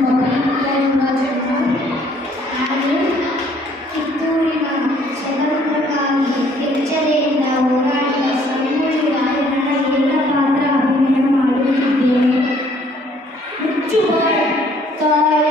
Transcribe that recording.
ನಿಮ್ಮ ಪ್ರೀತಿಯನ್ನು ನಾನು ಕಿತ್ತೂರಿನ ಸ್ವತಂತ್ರಕ್ಕಾಗಿ ಎಚ್ಚರಿಕೆಯಿಂದ ಹೋರಾಡಿದ ಸಂಗೊಳ್ಳಿ ರಾಯಣ್ಣ ಏಕ ಪಾತ್ರ ಅಭಿನಯ ಮಾಡುತ್ತಿದ್ದೇನೆ. ಮುಚ್ಚುವ ತಾಯ